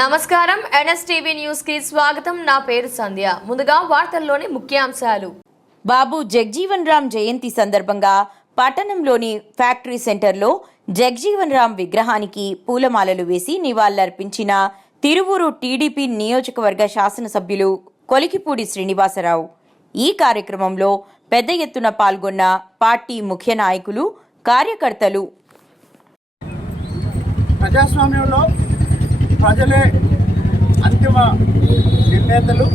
నమస్కారం NSTV news కి స్వాగతం. నా పేరు సంధ్య. ముందుగా వార్తల్లోని ముఖ్యాంశాలు. బాబు జగ్జీవన్ రామ్ జయంతి సందర్భంగా పట్టణంలోని ఫ్యాక్టరీ సెంటర్లో జగ్జీవన్ రామ్ విగ్రహానికి పూలమాలలు వేసి నివాళులర్పించిన తిరువూరు టీడీపీ నియోజకవర్గ శాసనసభ్యులు కొలికిపూడి శ్రీనివాసరావు. ఈ కార్యక్రమంలో పెద్ద ఎత్తున పాల్గొన్న పార్టీ ముఖ్య నాయకులు, కార్యకర్తలు. ప్రజాస్వామ్యంలో ప్రజలే అంతిమ నిర్ణేతలు.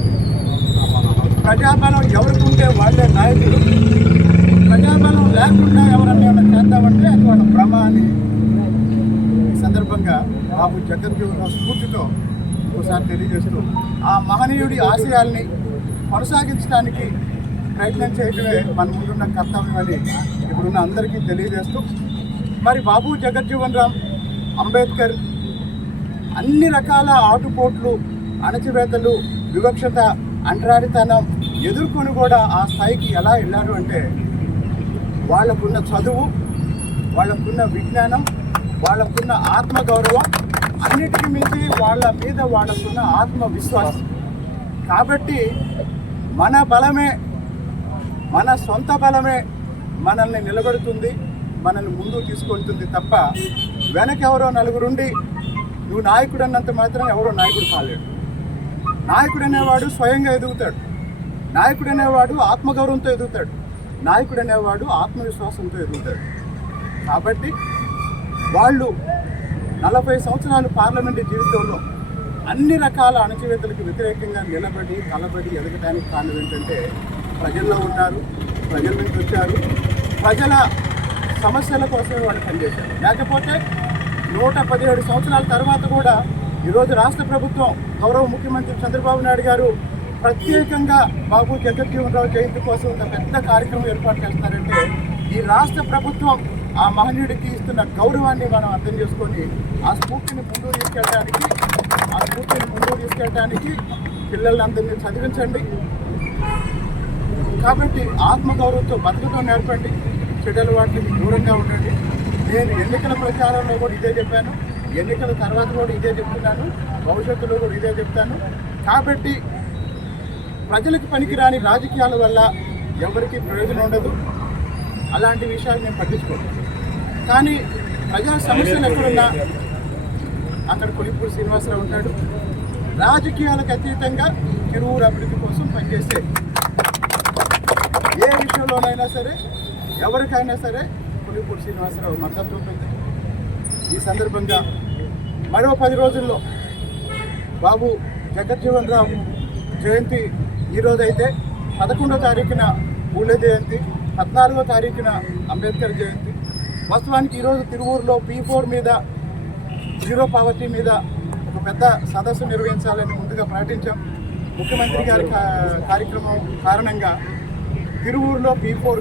ప్రజాబలం ఎవరికి ఉంటే వాళ్ళే నాయకులు. ప్రజాబలం లేకుండా ఎవరన్నా చేద్దామంటే అది వాళ్ళ భ్రమ అని ఈ సందర్భంగా బాబు జగజ్జీవన్ రామ్ స్ఫూర్తితో ఒకసారి తెలియజేస్తూ ఆ మహనీయుడి ఆశయాల్ని కొనసాగించడానికి ప్రయత్నం చేయడమే మన ముందున్న కర్తవ్యం అని ఇప్పుడున్న అందరికీ తెలియజేస్తూ, మరి బాబు జగజ్జీవన్ రామ్ అంబేద్కర్ అన్ని రకాల ఆటుపోట్లు, అణచివేతలు, వివక్షత, అంటరానితనం ఎదుర్కొని కూడా ఆ స్థాయికి ఎలా వెళ్ళారు అంటే వాళ్ళకున్న చదువు, వాళ్ళకున్న విజ్ఞానం, వాళ్ళకున్న ఆత్మగౌరవం, అన్నిటికీ మించి వాళ్ళ మీద వాళ్ళకున్న ఆత్మవిశ్వాసం. కాబట్టి మన బలమే, మన సొంత బలమే మనల్ని నిలబెడుతుంది, మనల్ని ముందుకు తీసుకెళ్తుంది తప్ప వెనకెవరో నలుగురుండి నువ్వు నాయకుడు అన్నంత మాత్రం ఎవరో నాయకుడు కాలేడు. నాయకుడు అనేవాడు స్వయంగా ఎదుగుతాడు. నాయకుడు అనేవాడు ఆత్మగౌరవంతో ఎదుగుతాడు. నాయకుడు అనేవాడు ఆత్మవిశ్వాసంతో ఎదుగుతాడు. కాబట్టి వాళ్ళు 40 సంవత్సరాలు పార్లమెంటు జీవితంలో అన్ని రకాల అణచివేతలకు వ్యతిరేకంగా నిలబడి కలబడి ఎదగడానికి కారణం ఏంటంటే ప్రజల్లో ఉన్నారు, ప్రజల నుంచి వచ్చారు, ప్రజల సమస్యల కోసమే వాళ్ళు పనిచేశారు. లేకపోతే 117 సంవత్సరాల తర్వాత కూడా ఈరోజు రాష్ట్ర ప్రభుత్వం, గౌరవ ముఖ్యమంత్రి చంద్రబాబు నాయుడు గారు ప్రత్యేకంగా బాబు జగజ్జీవన్ రామ్ జయంతి కోసం ఒక పెద్ద కార్యక్రమం ఏర్పాటు చేస్తున్నారంటే ఈ రాష్ట్ర ప్రభుత్వం ఆ మహనీయుడికి ఇస్తున్న గౌరవాన్ని మనం అర్థం చేసుకొని ఆ స్ఫూర్తిని ముందుకు తీసుకెళ్ళడానికి పిల్లలందరినీ చదివించండి. కాబట్టి ఆత్మగౌరవంతో బతకడం నేర్పండి, చెడ్డల వాటికి దూరంగా ఉండండి. నేను ఎన్నికల ప్రచారంలో కూడా ఇదే చెప్పాను, ఎన్నికల తర్వాత కూడా ఇదే చెప్తున్నాను, భవిష్యత్తులో కూడా ఇదే చెప్తాను. కాబట్టి ప్రజలకు పనికిరాని రాజకీయాల వల్ల ఎవరికి ప్రయోజనం ఉండదు. అలాంటి విషయాలు నేను పట్టించుకోను. కానీ ప్రజా సమస్యలు ఎక్కడున్నా అక్కడ కొలికిపూడి శ్రీనివాసరావు ఉంటాడు. రాజకీయాలకు అతీతంగా తిరువూరు అభివృద్ధి కోసం పనిచేసే ఏ విషయంలోనైనా సరే, ఎవరికైనా సరే కొలికిపూడి శ్రీనివాసరావు మద్దతు ఉంటుంది. ఈ సందర్భంగా మరో 10 రోజుల్లో బాబు జగజ్జీవన్ రామ్ జయంతి ఈరోజైతే 11వ తారీఖున పూలే జయంతి, 14వ తారీఖున అంబేద్కర్ జయంతి. వాస్తవానికి ఈరోజు తిరువూరులో P4 మీద, జీరో పావర్టీ మీద ఒక పెద్ద సదస్సు నిర్వహించాలని ముందుగా ప్రకటించాం. ముఖ్యమంత్రి గారి కార్యక్రమం కారణంగా తిరువూరులో P4